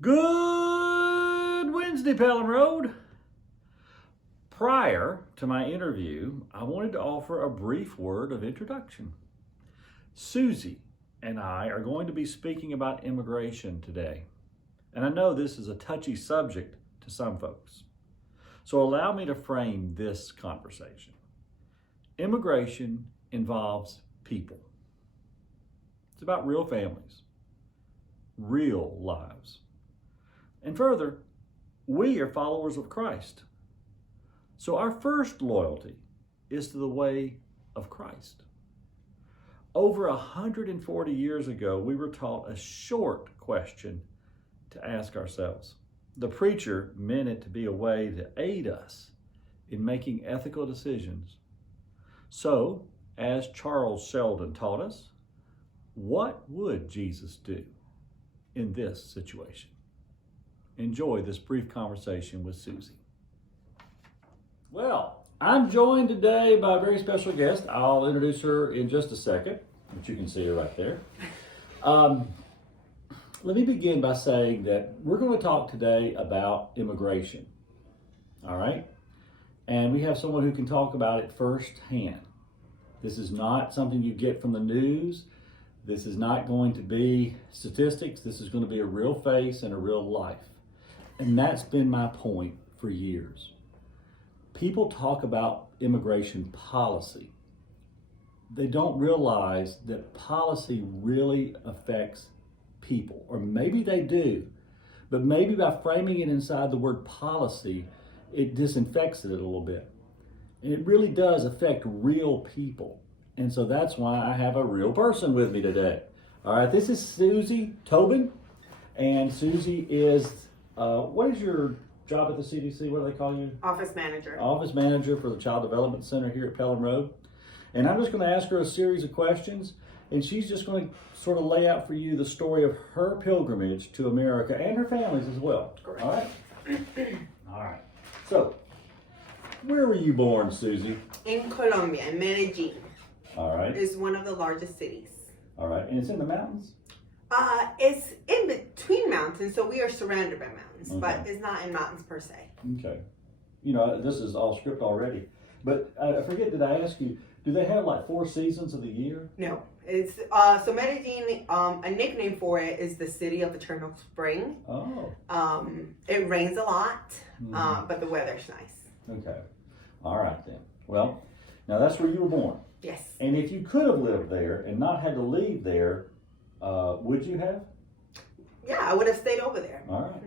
Good Wednesday, Pelham Road. Prior to my interview, I wanted to offer a brief word of introduction. Susy and I are going to be speaking about immigration today. And I know this is a touchy subject to some folks. So allow me to frame this conversation. Immigration involves people. It's about real families, real lives. And further, we are followers of Christ. So our first loyalty is to the way of Christ. Over 140 years ago, we were taught a short question to ask ourselves. The preacher meant it to be a way to aid us in making ethical decisions. So, as Charles Sheldon taught us, what would Jesus do in this situation? Enjoy this brief conversation with Susy. Well, I'm joined today by a very special guest. I'll introduce her in just a second, but you can see her right there. Let me begin by saying that we're going to talk today about immigration. All right? And we have someone who can talk about it firsthand. This is not something you get from the news. This is not going to be statistics. This is going to be a real face and a real life. And that's been my point for years. People talk about immigration policy. They don't realize that policy really affects people, or maybe they do, but maybe by framing it inside the word policy, it disinfects it a little bit. And it really does affect real people. And so that's why I have a real person with me today. All right, this is Susy Tobon, and Susy is what is your job at the CDC? What do they call you? Office manager. Office manager for the Child Development Center here at Pelham Road. And I'm just going to ask her a series of questions, and she's just going to sort of lay out for you the story of her pilgrimage to America and her family's as well. Correct. All right? All right. So, where were you born, Susy? In Colombia, in Medellin. All right. It's one of the largest cities. All right. And it's in the mountains? It's in between mountains, so we are surrounded by mountains, Okay. but it's not in mountains per se. Okay. You know, this is all script already. But I forget, did I ask you, do they have like 4 seasons of the year? No, it's so Medellin. A nickname for it is the city of eternal spring. Oh. It rains a lot, but the weather's nice. Okay. All right then. Well, now that's where you were born. Yes. And if you could have lived there and not had to leave there, would you have? Yeah, I would have stayed over there. All right.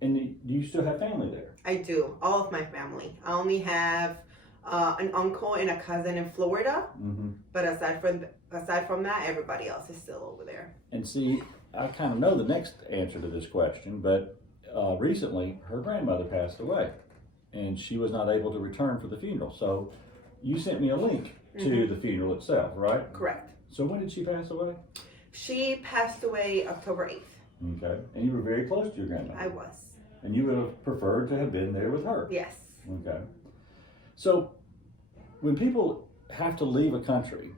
And do you still have family there? I do. All of my family. I only have an uncle and a cousin in Florida, but aside from that, everybody else is still over there. And see, I kind of know the next answer to this question, but recently her grandmother passed away, and she was not able to return for the funeral. So you sent me a link to the funeral itself, right? Correct. So when did she pass away? She passed away October 8th. Okay. And you were very close to your grandmother. I was. And you would have preferred to have been there with her. Yes. Okay. So when people have to leave a country,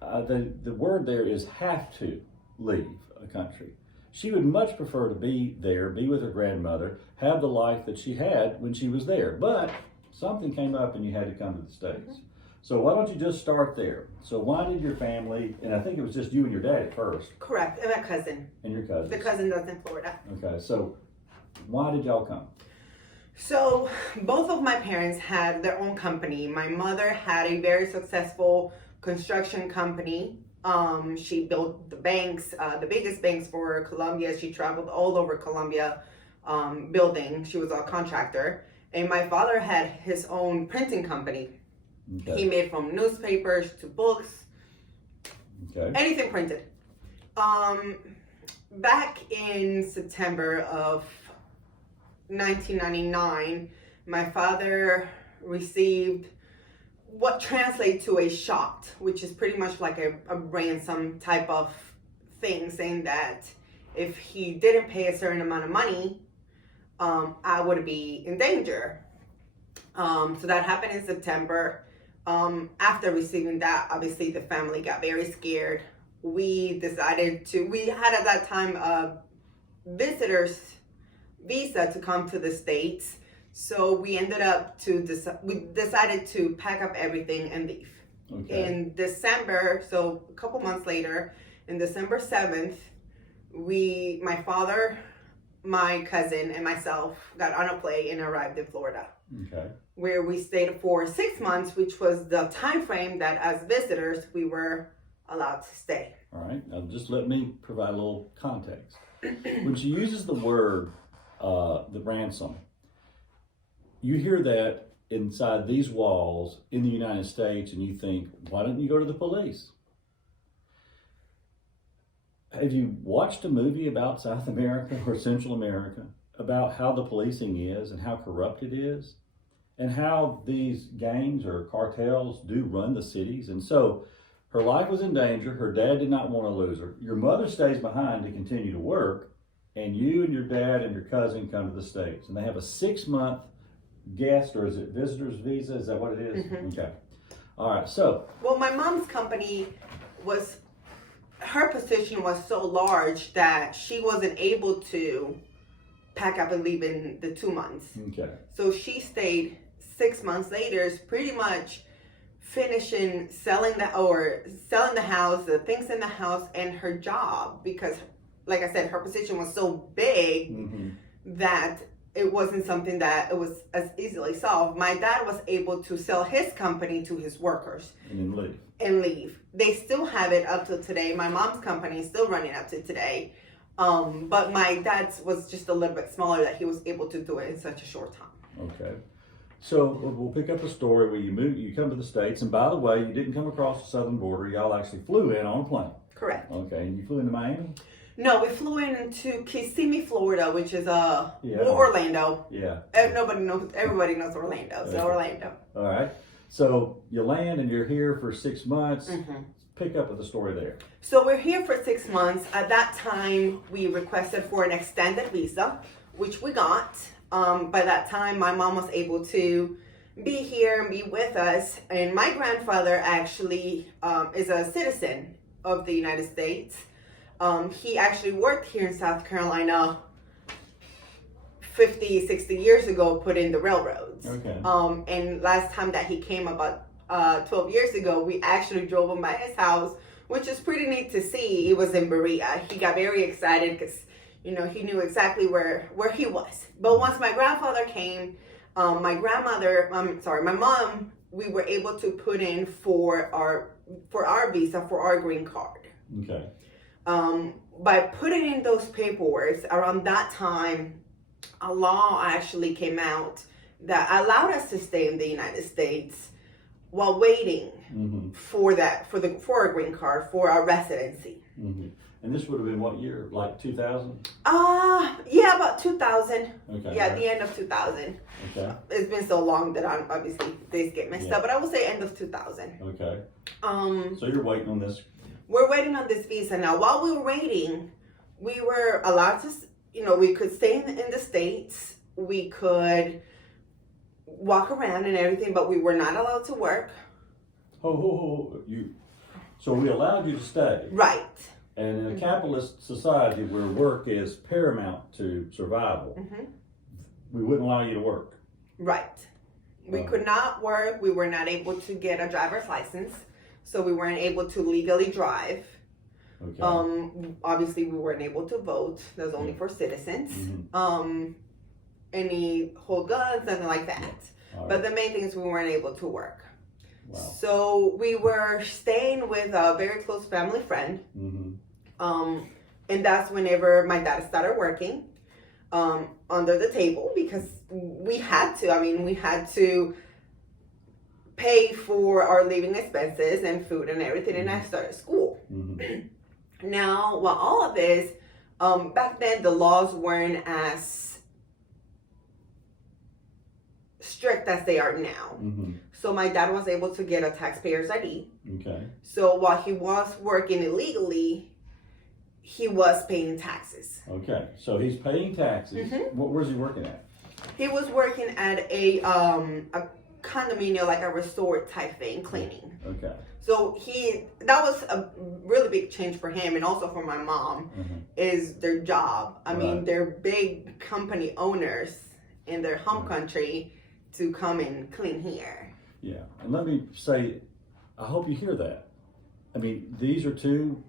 the word there is have to leave a country. She would much prefer to be there, be with her grandmother, have the life that she had when she was there. But something came up and you had to come to the States. So why don't you just start there? So why did your family, and I think it was just you and your dad at first. Correct. And my cousin. And your cousin. The cousin that's in Florida. Okay, so why did y'all come? So both of my parents had their own company. My mother had a very successful construction company. She built the banks, the biggest banks for Colombia. She traveled all over Colombia building. She was a contractor. And my father had his own printing company. Okay. He made from newspapers to books, anything printed. Back in September of 1999, my father received what translates to a shot, which is pretty much like a ransom type of thing, saying that if he didn't pay a certain amount of money, I would be in danger. So that happened in September. After receiving that, obviously the family got very scared. We had at that time visitor's visa to come to the States. So we ended up we decided to pack up everything and leave. Okay. In December, so a couple months later, in December 7th, my father, my cousin, and myself got on a plane and arrived in Florida. Okay. Where we stayed for 6 months, which was the time frame that as visitors we were allowed to stay. All right. Now just let me provide a little context. When she uses the word, the ransom, you hear that inside these walls in the United States and you think, why don't you go to the police? Have you watched a movie about South America or Central America about how the policing is and how corrupt it is and how these gangs or cartels do run the cities? And so her life was in danger. Her dad did not want to lose her. Your mother stays behind to continue to work, and you and your dad and your cousin come to the States, and they have a 6-month guest, or is it visitor's visa? Is that what it is? Mm-hmm. Okay. All right. So. Well, my mom's company her position was so large that she wasn't able to pack up and leave in the 2 months. Okay. So she stayed 6 months later, pretty much finishing selling the house, the things in the house, and her job, because, like I said, her position was so big Mm-hmm. that it wasn't something that it was as easily solved. My dad was able to sell his company to his workers And then leave. They still have it up till today. My mom's company is still running up to today. But my dad's was just a little bit smaller that he was able to do it in such a short time. Okay. So we'll pick up a story where you come to the States, and by the way, you didn't come across the southern border. Y'all actually flew in on a plane. Correct. Okay, and you flew into Miami? No, we flew into Kissimmee, Florida, which is Orlando. Yeah. Everybody knows Orlando, so Okay. Orlando. All right. So you land and you're here for 6 months. Mm-hmm. Pick up with the story there. So we're here for 6 months. At that time, we requested for an extended visa, which we got. By that time, my mom was able to be here and be with us. And my grandfather actually is a citizen of the United States. He actually worked here in South Carolina 50, 60 years ago, put in the railroads. Okay. And last time that he came about 12 years ago, we actually drove him by his house, which is pretty neat to see. It was in Berea. He got very excited because, he knew exactly where he was. But once my grandfather came, my mom, we were able to put in for our visa, for our green card. Okay. By putting in those paperwork, around that time, a law actually came out that allowed us to stay in the United States while waiting Mm-hmm. for our green card, for our residency. Mm-hmm. And this would have been what year? Like 2000? Yeah, about 2000. Okay. Yeah, the end of 2000. Okay. It's been so long that obviously days get messed up, but I would say end of 2000. Okay. So you're waiting on this. We're waiting on this visa. Now, while we were waiting, we were allowed to, we could stay in the States. We could walk around and everything, but we were not allowed to work. So we allowed you to stay. Right. And in a capitalist society where work is paramount to survival, Mm-hmm. we wouldn't allow you to work. Right. We could not work. We were not able to get a driver's license. So we weren't able to legally drive. Okay. Obviously, we weren't able to vote. That was only for citizens. Mm-hmm. Any hold guns, nothing like that. All right. But the main thing is we weren't able to work. Wow. So we were staying with a very close family friend. Mm-hmm. And that's whenever my dad started working under the table, because we had to. We had to pay for our living expenses and food and everything, and I started school. Mm-hmm. Now, while all of this, back then the laws weren't as strict as they are now. Mm-hmm. So my dad was able to get a taxpayer's ID. Okay. So while he was working illegally, he was paying taxes. Okay. So he's paying taxes. Mm-hmm. Where's he working at? He was working at a condominium, like a resort type thing, cleaning. Okay. So that was a really big change for him, and also for my mom, is their job. I mean, they're big company owners in their home country to come and clean here. Yeah, and let me say, I hope you hear that. I mean, these are two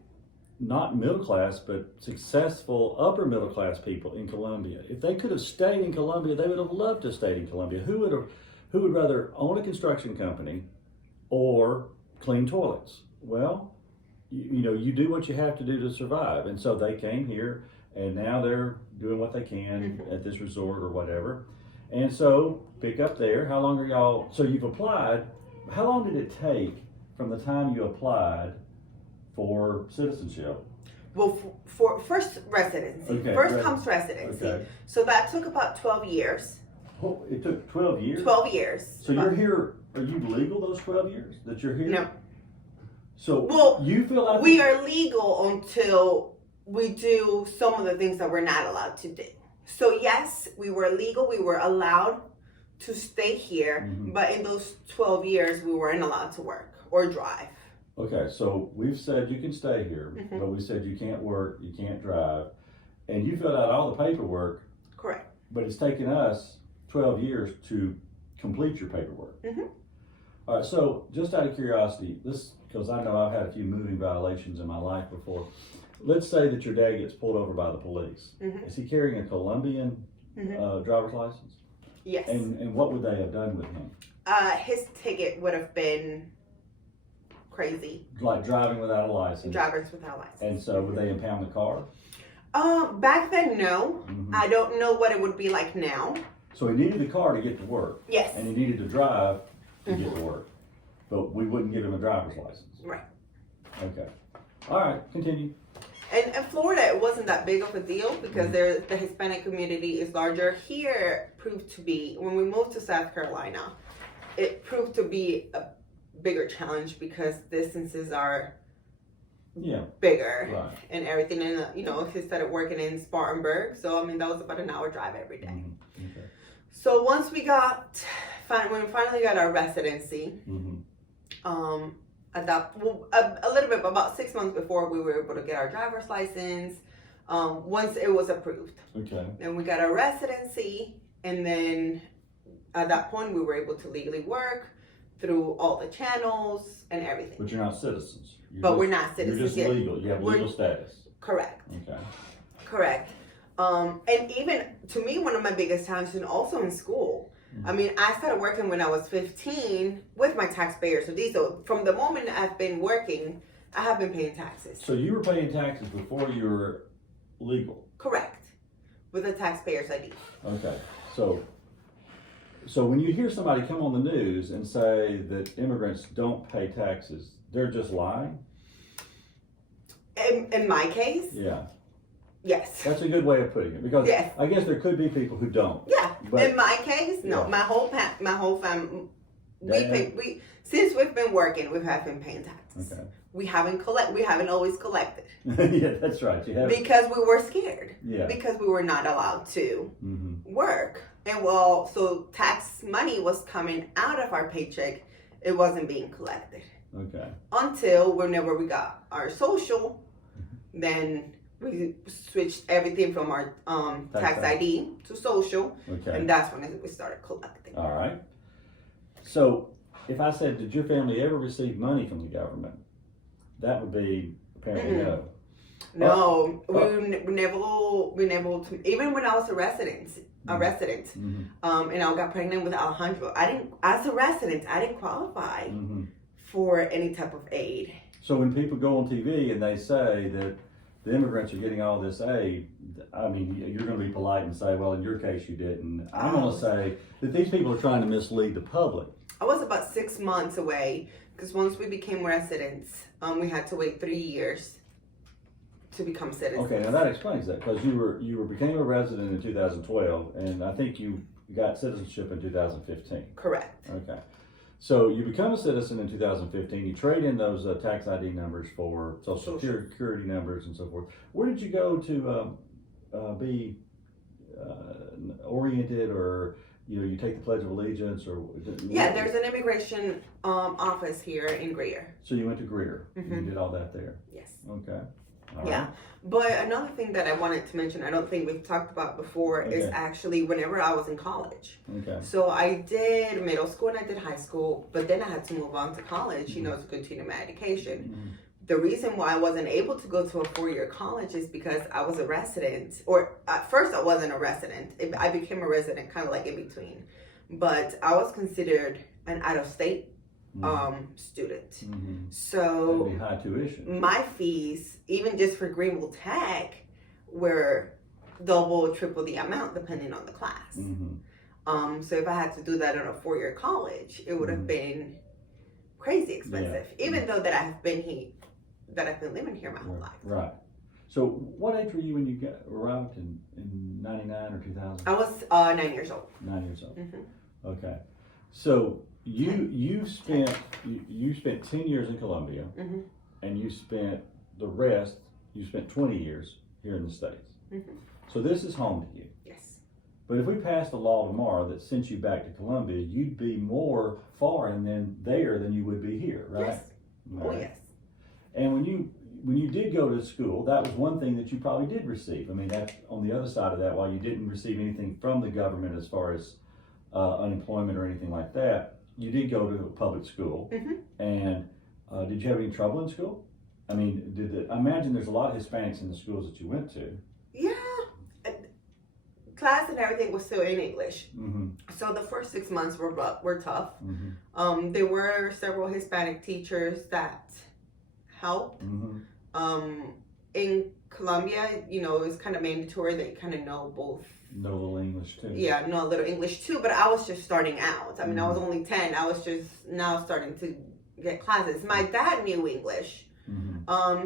not middle class, but successful upper middle class people in Colombia. If they could have stayed in Colombia, they would have loved to stay in Colombia. Who would rather own a construction company or clean toilets? Well, you do what you have to do to survive. And so they came here, and now they're doing what they can at this resort or whatever. And so pick up there. How long are y'all? So you've applied. How long did it take from the time you applied for citizenship? Well, for first residency. First comes residency. Okay. So that took about 12 years. Oh, it took 12 years? 12 years. So you're here, are you legal those 12 years that you're here? No. So you feel like... We are legal until we do some of the things that we're not allowed to do. So yes, we were legal, we were allowed to stay here, but in those 12 years, we weren't allowed to work or drive. Okay, so we've said you can stay here, but we said you can't work, you can't drive, and you filled out all the paperwork. Correct. But it's taken us 12 years to complete your paperwork. All right, so just out of curiosity, because I know I've had a few moving violations in my life before. Let's say that your dad gets pulled over by the police. Is he carrying a Colombian driver's license? Yes. And what would they have done with him? His ticket would have been crazy. Like driving without a license. Drivers without a license. And so would they impound the car? Back then, no. I don't know what it would be like now. So he needed the car to get to work. Yes. And he needed to drive to get to work. But we wouldn't give him a driver's license. Right. Okay. All right, continue. And in Florida, it wasn't that big of a deal because the Hispanic community is larger. Here proved to be, when we moved to South Carolina, it proved to be a bigger challenge because distances are bigger and everything. And, he started working in Spartanburg. So, I mean, that was about an hour drive every day. Okay. So once we when we finally got our residency, a little bit, about 6 months before we were able to get our driver's license, once it was approved. Okay. And we got our residency, and then at that point we were able to legally work through all the channels and everything. But you're not citizens. We're not citizens. You're just yet. legal. You have legal status. Correct. Okay. Correct. And even to me, one of my biggest challenges, and also in school, I mean, I started working when I was 15 with my taxpayers. So from the moment I've been working, I have been paying taxes. So you were paying taxes before you were legal? Correct. With a taxpayer's ID. Okay. So when you hear somebody come on the news and say that immigrants don't pay taxes, they're just lying? In my case? Yeah. Yes. That's a good way of putting it, because I guess there could be people who don't. Yeah. But in my case, no. My whole family, since we've been working, we have been paying taxes. Okay. We haven't always collected. Yeah, that's right. You haven't. Because we were scared. Yeah. Because we were not allowed to work. And so tax money was coming out of our paycheck. It wasn't being collected. Okay. Until whenever we got our social, then we switched everything from our tax ID to social, and that's when we started collecting. All right. So, if I said, did your family ever receive money from the government? That would be apparently no. No, we never. Even when I was a resident, and I got pregnant with Alejandro, as a resident, I didn't qualify for any type of aid. So when people go on TV and they say that the immigrants are getting all this aid, I mean, you're going to be polite and say, well, in your case, you didn't. I'm going to say that these people are trying to mislead the public. I was about 6 months away, because once we became residents, we had to wait 3 years to become citizens. Okay, now that explains that, because you became a resident in 2012, and I think you got citizenship in 2015. Correct. Okay. So you become a citizen in 2015. You trade in those tax ID numbers for social security numbers and so forth. Where did you go to be oriented or you take the Pledge of Allegiance or? Yeah, there's an immigration office here in Greer. So you went to Greer. You did all that there. Yes. Okay. All Yeah. right. But another thing that I wanted to mention, I don't think we've talked about before, is actually whenever I was in college. Okay. So I did middle school and I did high school, but then I had to move on to college, to continue my education. The reason why I wasn't able to go to a 4-year college is because I was a resident, or at first I wasn't a resident. I became a resident kind of like in between, but I was considered an out-of-state student. So that'd be high tuition. my fees, even just for Greenville Tech, were double, triple the amount depending on the class. So if I had to do that in a 4-year college, it would have been crazy expensive. Even though that I've been living here my whole life. Right. So what age were you when you arrived in 99 or 2000? I was 9 years old. 9 years old. Okay. So you spent 10 years in Colombia, and you spent 20 years here in the States. So this is home to you. Yes. But if we passed a law tomorrow that sent you back to Colombia, you'd be more foreign than you would be here, right? Yes. Right. Oh yes. And when you did go to school, that was one thing that you probably did receive. I mean, that's on the other side of that. While you didn't receive anything from the government as far as unemployment or anything like that, you did go to a public school. And did you have any trouble in school? I mean, I imagine there's a lot of Hispanics in the schools that you went to. Yeah. Class and everything was still in English. So the first 6 months were tough. There were several Hispanic teachers that helped. In Colombia, it's kind of mandatory that you kind of know both. Know a little English too. Yeah, know a little English too, but I was just starting out. I mean, I was only 10. I was just now starting to get classes. My dad knew English.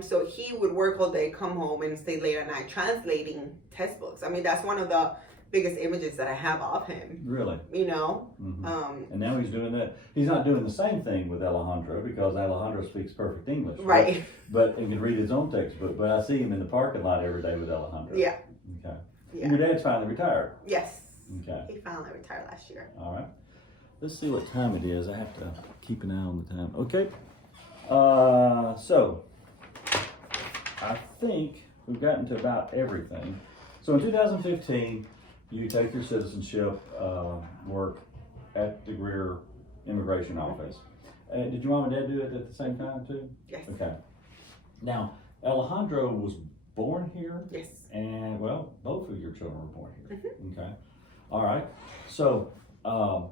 So he would work all day, come home, and stay late at night translating textbooks. I mean, that's one of the biggest images that I have of him. Really? And now he's doing that. He's not doing the same thing with Alejandro because Alejandro speaks perfect English. Right. But he can read his own textbook. But I see him in the parking lot every day with Alejandro. Yeah. Okay. Yeah. Your dad's finally retired. Yes. Okay. He finally retired last year. All right. Let's see what time it is. I have to keep an eye on the time. Okay. So I think we've gotten to about everything. So in 2015, you take your citizenship work at the Greer Immigration Office. Did your mom and dad do it at the same time too? Yes. Okay. Now, Alejandro was born here? Yes. And, well, both of your children were born here. Okay. All right. So, now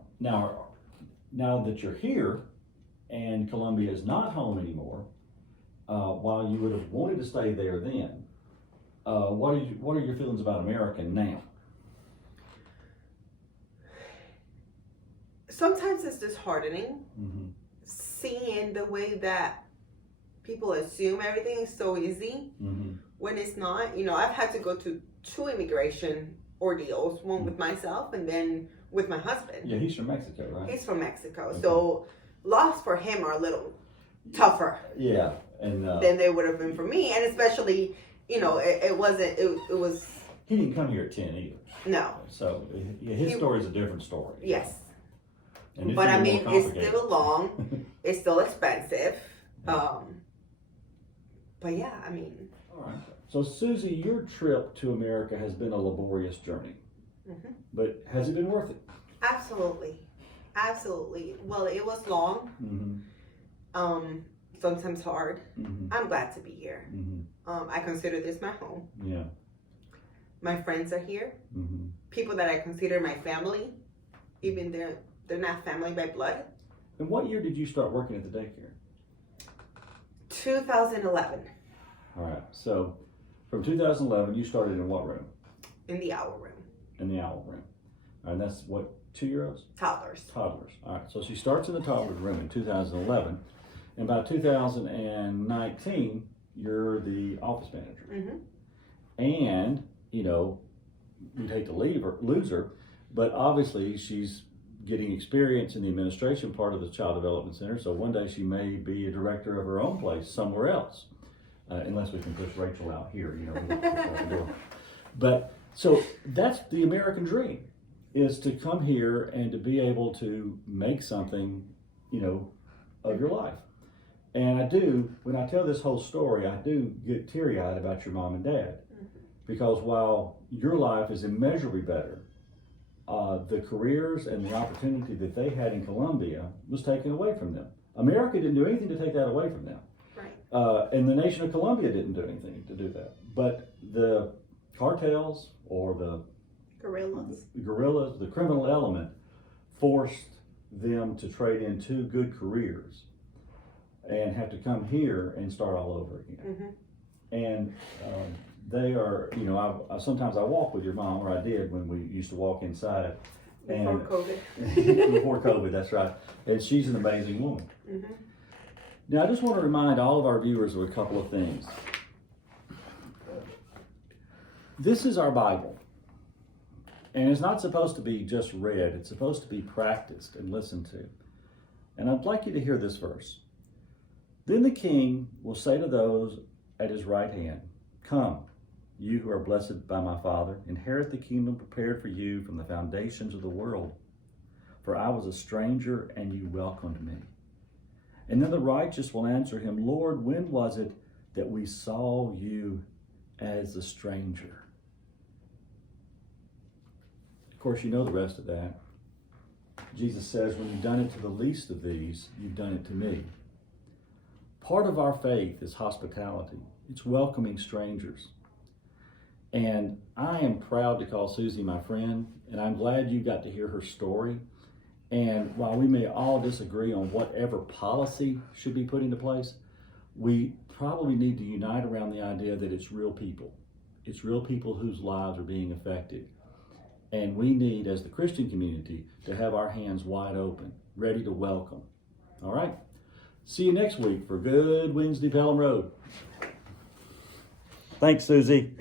that you're here and Colombia is not home anymore, while you would have wanted to stay there then, what are your feelings about America now? Sometimes it's disheartening seeing the way that people assume everything is so easy when it's not. I've had to go to 2 immigration ordeals, one with myself and then with my husband. Yeah, he's from Mexico, right? He's from Mexico. Okay. So laws for him are a little tougher. Yeah. And than they would have been for me. And especially, it was... He didn't come here at 10 either. No. So his story is a different story. Yes. But I mean, it's still long. It's still expensive. But yeah, I mean. All right. So Susie, your trip to America has been a laborious journey. But has it been worth it? Absolutely. Absolutely. Well, it was long. Sometimes hard. I'm glad to be here. I consider this my home. Yeah. My friends are here. People that I consider my family, even they're not family by blood. And what year did you start working at the daycare? 2011. All right. So from 2011, you started in what room? In the owl room. In the owl room. All right, and that's what, 2-year-olds? Toddlers. Toddlers. All right. So she starts in the toddler room in 2011. And by 2019, you're the office manager. And, you'd hate to lose her, but obviously she's getting experience in the administration part of the Child Development Center. So one day she may be a director of her own place somewhere else, unless we can push Rachel out here, But so that's the American dream. is to come here and to be able to make something, of your life. And I do, when I tell this whole story, I do get teary-eyed about your mom and dad. Because while your life is immeasurably better, the careers and the opportunity that they had in Colombia was taken away from them. America didn't do anything to take that away from them. Right. And the nation of Colombia didn't do anything to do that. But the cartels or the guerrillas, the criminal element, forced them to trade in two good careers and have to come here and start all over again. And they are, sometimes I walk with your mom, or I did when we used to walk inside. Before COVID. Before COVID, that's right. And she's an amazing woman. Now, I just want to remind all of our viewers of a couple of things. This is our Bible. And it's not supposed to be just read. It's supposed to be practiced and listened to. And I'd like you to hear this verse. Then the king will say to those at his right hand, "Come, you who are blessed by my Father, inherit the kingdom prepared for you from the foundations of the world. For I was a stranger and you welcomed me." And then the righteous will answer him, "Lord, when was it that we saw you as a stranger?" Of course, you know the rest of that. Jesus says, "When you've done it to the least of these, you've done it to me." Part of our faith is hospitality. It's welcoming strangers. And I am proud to call Susy my friend, and I'm glad you got to hear her story. And while we may all disagree on whatever policy should be put into place, we probably need to unite around the idea that it's real people. It's real people whose lives are being affected. And we need, as the Christian community, to have our hands wide open, ready to welcome. All right? See you next week for Good Wednesday, Pelham Road. Thanks, Susy.